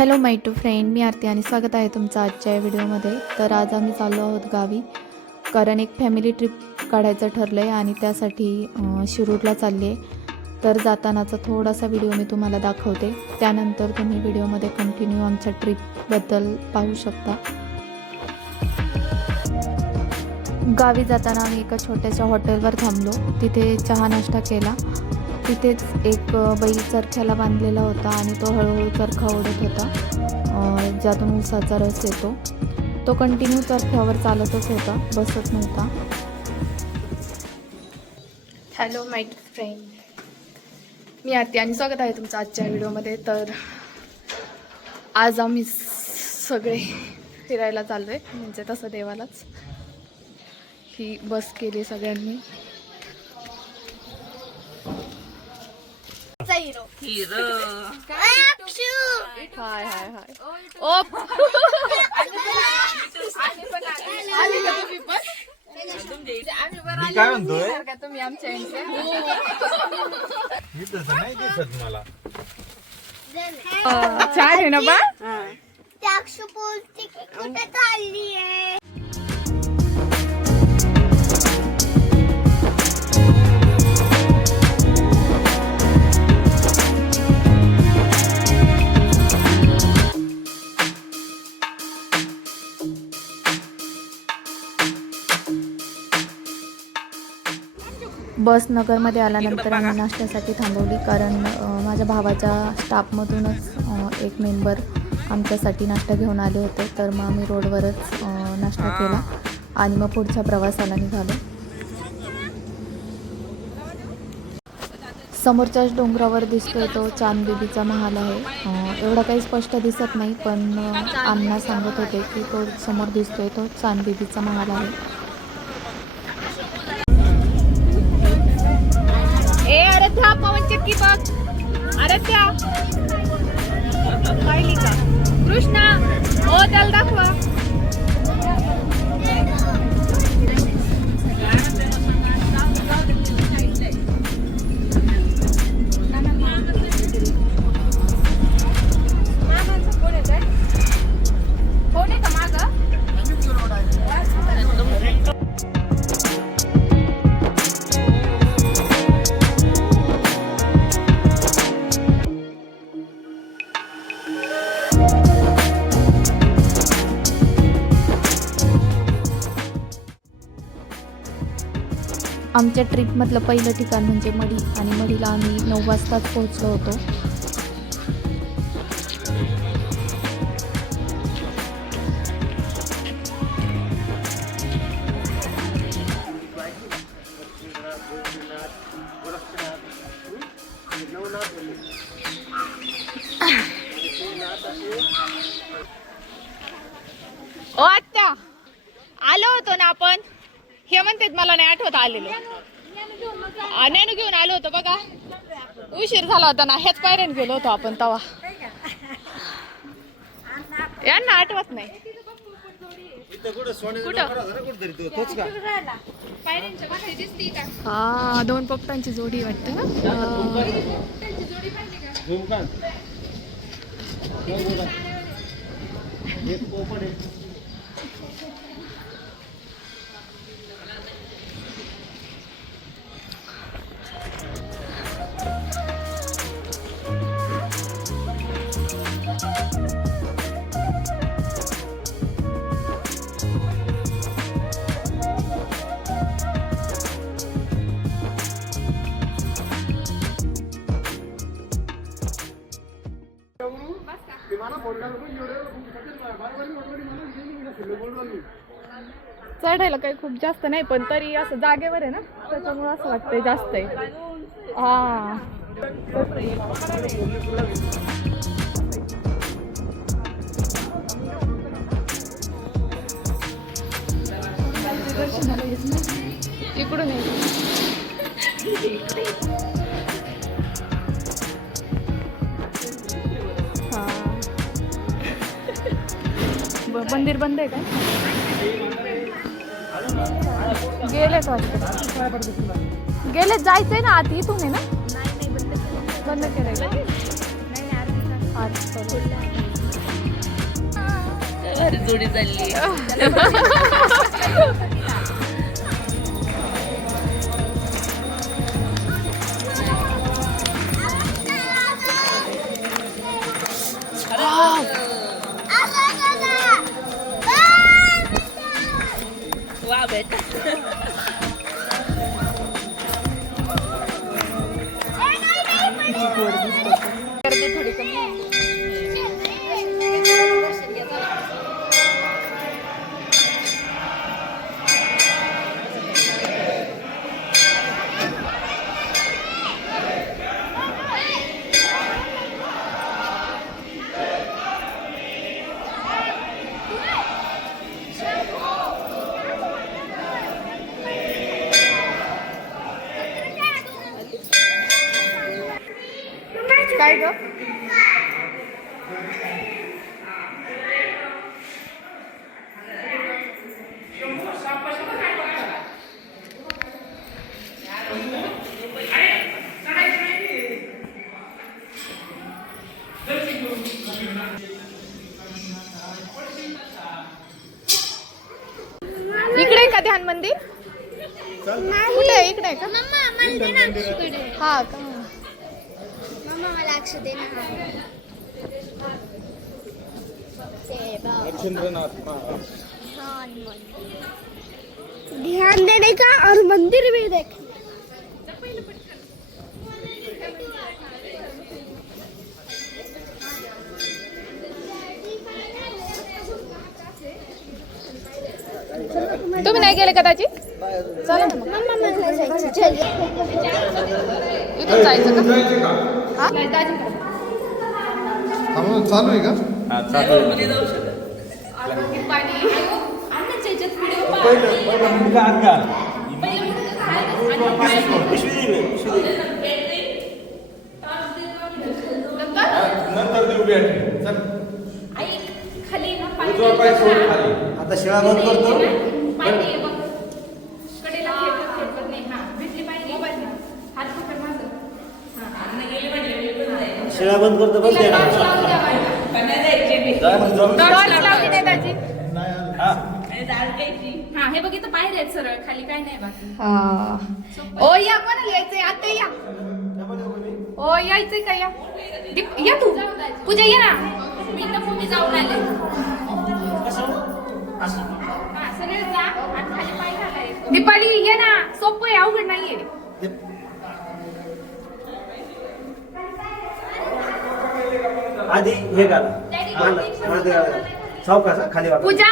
Hello my to friend मी आरती आणि स्वागत आहे तुमचं आजच्या या व्हिडिओमध्ये. तर आज आम्ही चाललो आहोत गावी. कारण एक फॅमिली ट्रिप काढायचं ठरलं आहे आणि त्यासाठी शिरूरला चालली आहे तर जातानाचा थोडासा व्हिडिओ मी तुम्हाला दाखवते. त्यानंतर तुम्ही व्हिडिओमध्ये कंटिन्यू आमच्या ट्रिपबद्दल पाहू शकता. गावी जाताना आम्ही एका छोट्याशा हॉटेलवर थांबलो. तिथे चहा नाश्ता केला. तिथेच एक बैल चरख्याला बांधलेला होता आणि तो हळूहळू चरखा ओढत होता. ज्यातून ऊसाचा रस येतो. तो कंटिन्यू चरख्यावर चालतच होता बसत नव्हता. हॅलो माय फ्रेंड मी आरती आणि स्वागत आहे तुमचं आजच्या व्हिडिओमध्ये. तर आज आम्ही सगळे फिरायला चाललो आहे म्हणजे तसं देवालाच. ही बस केली सगळ्यांनी. हाय हाय हाय. ओ मी काय म्हणतोय? तुम्ही आमच्या मी तसं नाही दिसत मला. छान आहे ना बा? त्याक्षु बोलते की कुठे चालली आहे बस नगरमध्ये आल्यानंतर आम्ही नाश्त्यासाठी थांबवली कारण माझ्या भावाच्या स्टाफमधूनच एक मेंबर आमच्यासाठी नाश्ता घेऊन आले होते. तर मग आम्ही रोडवरच नाश्ता केला आणि मग पुढच्या प्रवासाला निघालो. समोरच्याच डोंगरावर दिसतोय तो चांदबिबीचा महाल आहे. एवढा काही स्पष्ट दिसत नाही पण अण्णा सांगत होते की तो समोर दिसतोय तो चांदबिबीचा महाल आहे. आमच्या ट्रिपमधलं पहिलं ठिकाण म्हणजे मढी. आणि मढीला आम्ही नऊ वाजताच पोहोचलो होतो. उशीर झाला होता ना हेच पायऱ्यान गेलो होतो आपण तवा. यांना आठवत नाही. हा दोन पोपटांची जोडी वाटते चढायला काही खूप जास्त नाही पण तरी असं जागेवर आहे ना त्याच्यामुळे असं वाटतंय जास्त आहे. हा. इकडून मंदिर बंद आहे का गेलेत वाटतं. गेले जायचं आहे ना आधी इथून आहे ना? बंद केलं जोडी चालली. good. काय ग? इकडे का ध्यान मंदिर? कुठे इकडे का? हा का? मम्मा मला अक्षु दे ना ते बघ. ध्यान देने का और मंदिर भी देख तुम्ही नाही गेले कदाचित चला ना मग. इथून जायचं का हा दाजी थांबा, चालू आहे का हा चालू आहे. नंतर देऊ बॅटरी चल आता शिळा बंद करतो शिळा बंद करतो बस द्या. काय म्हणतो? हा. हा हे बघितलं बाहेर आहेत सरळ खाली काय नाही बाकी. हा. ओ या कोणाला यायचंय? आता या. ओ यायचंय का? या. दीप- या तू. पूजा ये. ना मी तर भूमी जाऊन आले. हा सगळे जा. आणि खाली पाय घालायचं. दीपाली ये ना. सोपं आहे अवघड नाहीये. आधी हे घाला. हा, खाली. पूजा!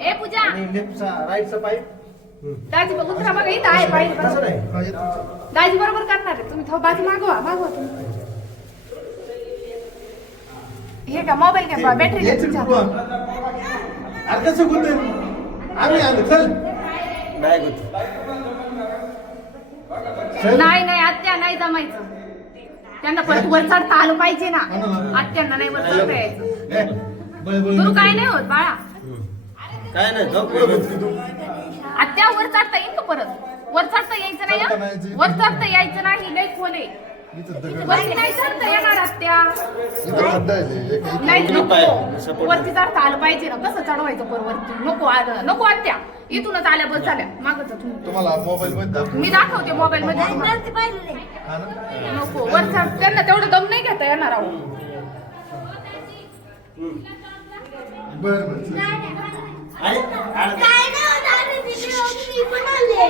ए पूजा! आणि लेफ्टचा राईटचा दाजी बघ उतरा बघा इथं आहे पाहिजे तसं बरोबर. नाही. हा, येतो. दाजी बरोबर करणार आहे. तुम्ही थोडं बाजू मागवा मागवा तुम्ही. हे का मोबाईल घ्या बॅटरी तुमच्या. कुठं? अरे कसं कुठं? आम्ही आलो चल. नाही नाही आत्या नाही जमायचं. त्यांना परत वर चढता आलं पाहिजे ना. आत्यांना नाही वर चढता यायचं. नको. काय नाही होत बाळा. काय नाही जाऊ पुढे बघ. आत्या वर चढता येईल का परत? वर चढता यायचं नाही. वर चढता यायचं नाही लय खोले इथं दगड वरती नाही चढता येणार आत्या इथं खड्डा आहे ते. एक- एक- नाही नको. वरती चढता आलं पाहिजे ना कसं चढवायचं पर वरती? नको आ- नको आत्या इथूनच आल्या बस झाल्या. मागच तुम्ही. तुम्हाला मोबाईल मध्ये दाखव मी दाखवते मोबाईल मध्ये. तुम्हाला. हा ना? नको. वर चढ त्यांना तेवढं दम नाही घेता येणार अहो बरं बरं. चल. काय नाही होत, अरे दीदी, मी पण आले.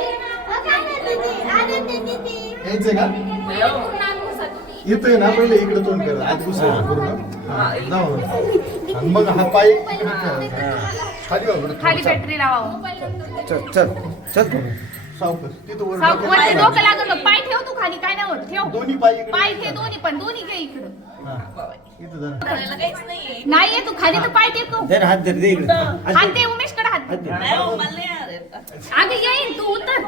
यायचंय का? येतोय ना पहिले इकडे तोंड करा. आज घुसायचं पूर्ण. जाऊ आणि मग हा पाय इकडे. खाली वा बरं खाली थोडं. बॅटरी लावा. चल चल. चल सावकाश तिथं वर साव- डोकं- वरती डोकं लागत. पाय ठेव तू खाली काय नाही होत. ठेव. दोन्ही पाय इकडे. पाय ठेव दोन्ही पण दोन्ही घे इकडं. हा, नाहीये. नाहीये तू खाली तर पाय दे ना, हात धर दे इकडे. हात हात. दे. उमेशकडे हात दे. हात धर. हो. अगं येईन तू उतर.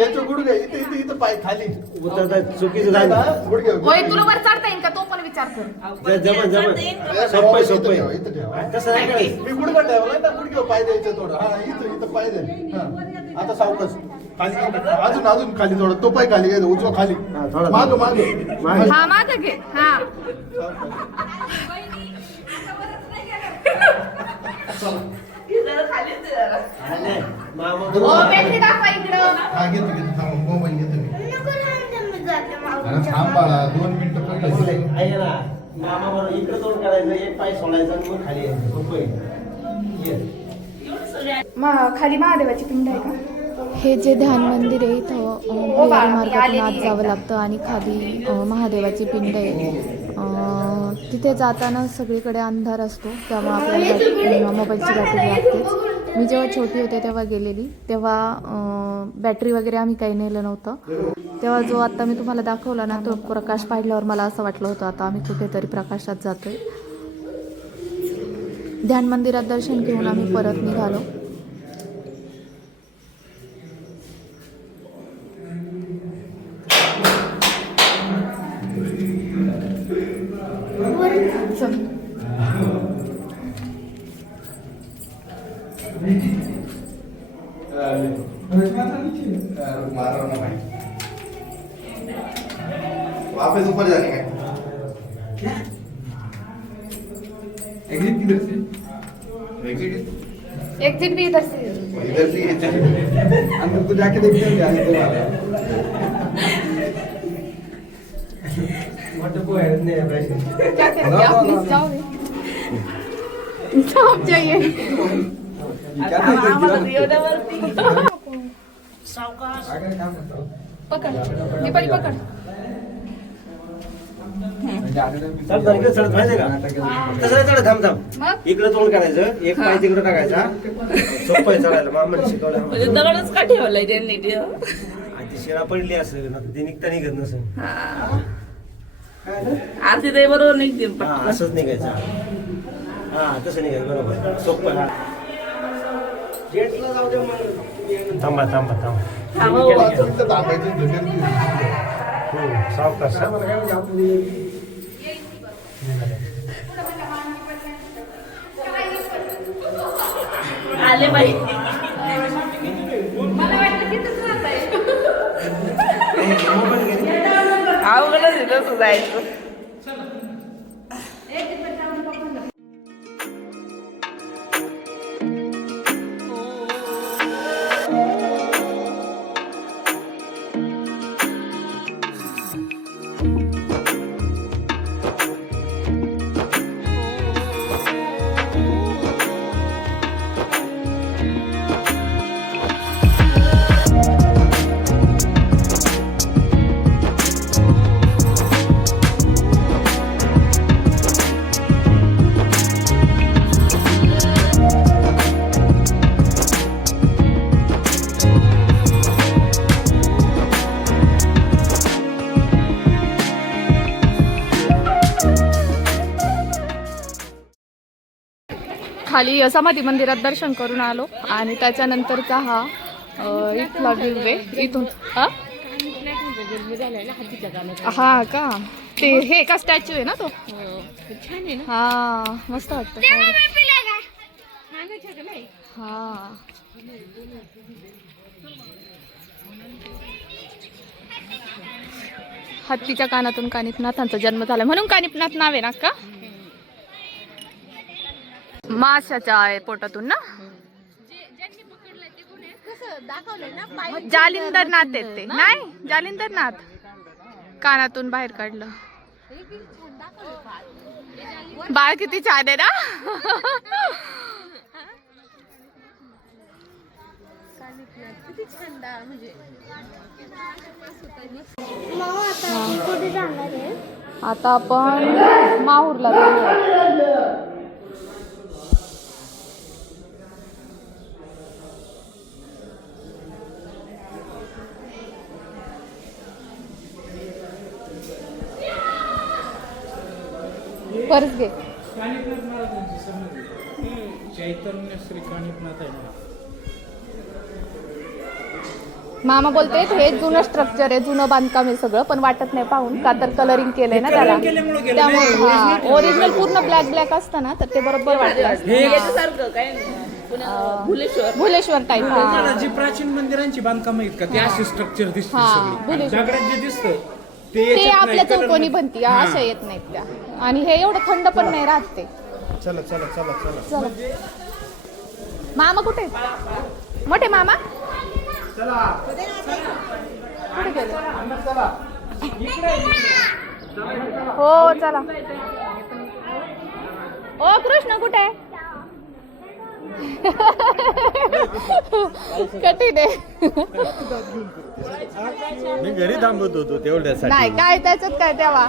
याचं गुडघे इथं इथं इथं पाय खाली. उतरता चुकीचं झालं. गुडघे होय तुला वर चढता येईल का? तो पण विचार कर. ज- जमन जमन इथं सोपं ठेवा, सोपं इथं ठेवा. तसं नाही करायचं. मी गुडघा ठेवला ना गुडघे पाय द्यायचं थोडं. हा इथं इथं पाय द्या. हा. आता सावकाश. खाली. अजून अजून खाली थोडं. तो पाय खाली. घ्यायचा उजवा खाली. हा, थोडा. माग माग. मागे. हा माग घे. हा. घेतो मोबाईल मी. थांब बाळा. दोन मिनिटं ऐका ना मामा बरोबर इकडे तोंड करायचं एक पाय सोडायचा आणि मग खाली यायचं. सोपं आहे खाली महादेवाची पिंड आहे का? हे जे ध्यान मंदिर आहे इथं अ, मी मार्गातून आत जावं. लागतं आणि खाली अ, महादेवाची पिंड आहे. अ, तिथे जाताना सगळीकडे अंधार असतो त्यामुळे आपल्याला मोबाईलची बॅटरी लागतेच. मी जेव्हा छोटी होते तेव्हा गेलेली. तेव्हा अ, बॅटरी वगैरे आम्ही काही नेलं नव्हतं. तेव्हा जो आता मी तुम्हाला दाखवला ना तो प्रकाश पाहिल्यावर मला असं वाटलं होतं आता आम्ही कुठेतरी प्रकाशात जातोय. ध्यान मंदिरात दर्शन घेऊन आम्ही परत निघालो. वापस ऊपर जाने का एग्जिट किधर से एग्जिट एक्झिट बी इधर से इधर से ये चल अंदर तो जाके देखते हैं क्या है तुम्हारा मोठं पोहे नाही पाहिजे. क्या करेंगे ना, आप ना, प्लीज ना. जाओगे आप जाइए क्या पकड. दीपाली पकड. इकडे तोंड करायचं एक पाय तिकडे टाकायचा. सोपं आहे चढायला मामाने शिकवलं म्हणजे दगडच का ठेवलाय त्यांनी ते? शिळा पडली असेल ना ती निघता निघत नसेल. आरती ते बरोबर निघते असंच निघायचं. हा तसं निघायचं बरोबर. सोपं आहे, हा जेंट्सला जाऊ दे मग थांबा थांबा थांबा. हम्म, सावकाश हा. आले बाई. अवघडच आहे तसं जायचं. खाली समाधी मंदिरात दर्शन करून आलो. आणि त्याच्यानंतरचा हा इथला व्ह्यू इथून हा? का? ते हे का स्टॅच्यू आहे ना तो? हा मस्त वाटतं. हा. हत्तीच्या कानातून कानिपनाथांचा जन्म झाला. म्हणून कानिपनाथ नाव आहे ना का? माशाच्या आहे पोटातून ना? जालिंदर नाथ आहेत ते. नाही? जालिंदर नाथ? कानातून बाहेर काढलं. बाळ किती छान आहे ना? आता आता आपण माहूरला पर्स घे. कानिपनाथ महाराजांची समाधी चैतन्य श्री कानिपनाथ आहे ना मामा बोलते हे जुनं स्ट्रक्चर आहे जुनं बांधकाम आहे सगळं पण वाटत नाही पाहून. का तर कलरिंग केलंय ना त्याला. त्यामुळे हा ओरिजिनल पूर्ण ब्लॅक ब्लॅक असतं ना तर ते बरोबर वाटलं काय पुण्यात भुलेश्वर. भुलेश्वर टाईप जी प्राचीन मंदिरांची बांधकाम आहेत का ते असे स्ट्रक्चर दिसते हा, जे दिसतं ते ते याच्यात नाही, आपल्या चौकोनी मध्ये. बनती हा. अशा येत नाहीत त्या. आणि हे एवढं थंड पण नाही राहत ते. चला चला चला चला. चला. मामा कुठे मोठे मामा? कुठे गेले? हो चला. ओ कृष्ण कुठे आहे? कठीण आहे. मी घरी थांबत होतो तेवढ्यासाठी. नाही काय त्याच्यात काय तेव्हा?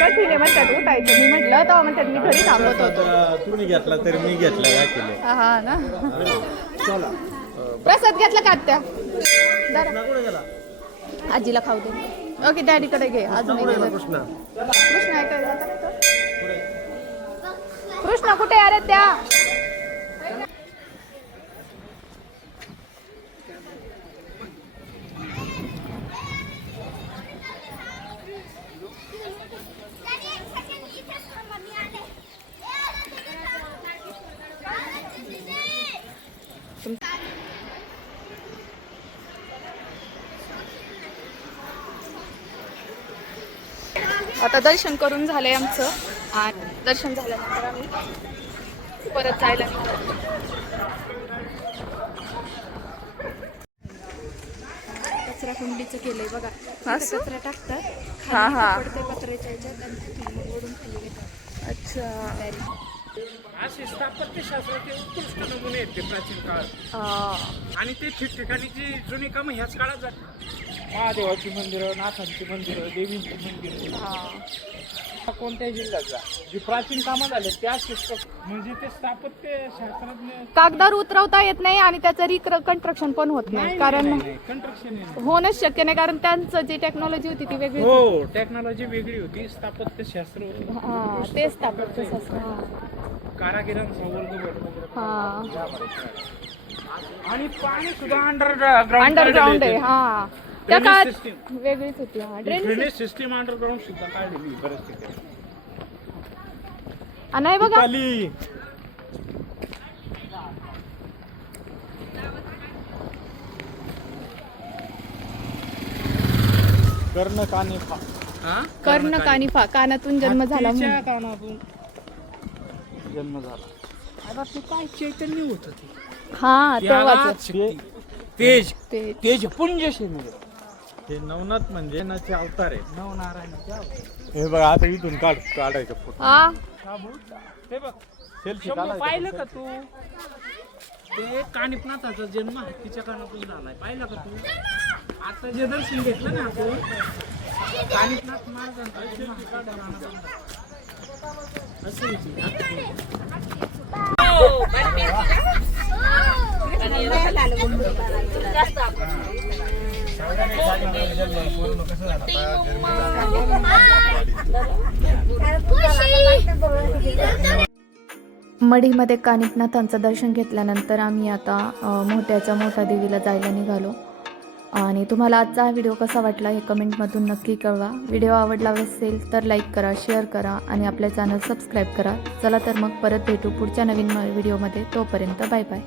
कठीण आहे म्हणतात उठायचं. मी म्हटलं तेव्हा म्हणतात मी घरी थांबत होतो. आता तुम्ही घेतला तरी मी घेतला का केलं? हा ना. प्रसाद घेतला का आत्या? जरा. आजीला खाऊ दे. ओके डॅडीकडे घे. अजून एक. कृष्ण आहे काय तो? कृष्ण कुठे अरे त्या? आता दर्शन करून झालंय आमचं. आणि दर्शन झाल्यानंतर आम्ही परत जायला. कचरा कुंडीचं केलंय बघा? कचरा टाकतात. हा हा. पडते ओढून खाली घेतात. अच्छा. असे स्थापत्यशास्त्राचे उत्कृष्ट नमुने आहेत ते प्राचीन काळात हा. आणि ते ठिकठिकाणी जी जुनी कामं ह्याच काळात झाली महादेवाची मंदिरं नाथांची मंदिरं देवींची मंदिरं. हा. कोणत्याही जिल्ह्यात जा? जी प्राचीन कामं झाले त्या शिस्त म्हणजे ते स्थापत्य शास्त्रज्ञ कागदावर उतरवता येत नाही आणि त्याचं रिकन्स्ट्रक्शन पण होत नाही. कारण कंस्ट्रक्शन होणंच शक्य नाही कारण त्यांचं जी टेक्नॉलॉजी होती ती वेगळी होती. हो टेक्नॉलॉजी वेगळी होती. स्थापत्य शास्त्र होतं. हा तेच स्थापत्य शास्त्र. हा. हा. आणि पाणी सुद्धा अंडरग्राऊंड अंडरग्राऊंड आहे हा. त्या काळात. वेगळीच होती हा. ड्रेनेज ड्रेनेज सिस्टीम अंडरग्राऊंड सुद्धा काढलेली बऱ्याच ठिकाणी नाही बघा. खाली कर्ण कानिफा कर्ण कानिफा कानातून जन्म झाला हत्तीच्या. कानातून. जन्म झाला. आता ते काय चैतन्य होत ते? हा त्याला तेव्हाच तेज. ते तेज पुंज शरीर हे नवनाथ म्हणजे नाचे अवतार आहे नवनारायणाचे अवतार. हे बघा आता इथून काढ काढायचं फोटो. हा? ते बघ सेल्फी शंभू पाहिलं का तू? ते कानिपनाथाचा जन्म हत्तीच्या कानातून झालाय. पाहिलं का तू? आता जे दर्शन घेतलं ना आपण कानिपनाथ महाराजांचा जन्म हत्तीच्या कानातून झाला. मढीमध्ये कानिकनाथांचं दर्शन घेतल्यानंतर आम्ही आता मोठ्याच्या मोठ्या देवीला जायला निघालो. आणि तुम्हाला आजचा हा व्हिडिओ कसा वाटला हे कमेंटमधून नक्की कळवा. व्हिडिओ आवडला असेल तर लाईक करा शेअर करा आणि आपल्या चॅनल सबस्क्राईब करा. चला तर मग परत भेटू पुढच्या नवीन व्हिडिओमध्ये. तोपर्यंत बाय बाय.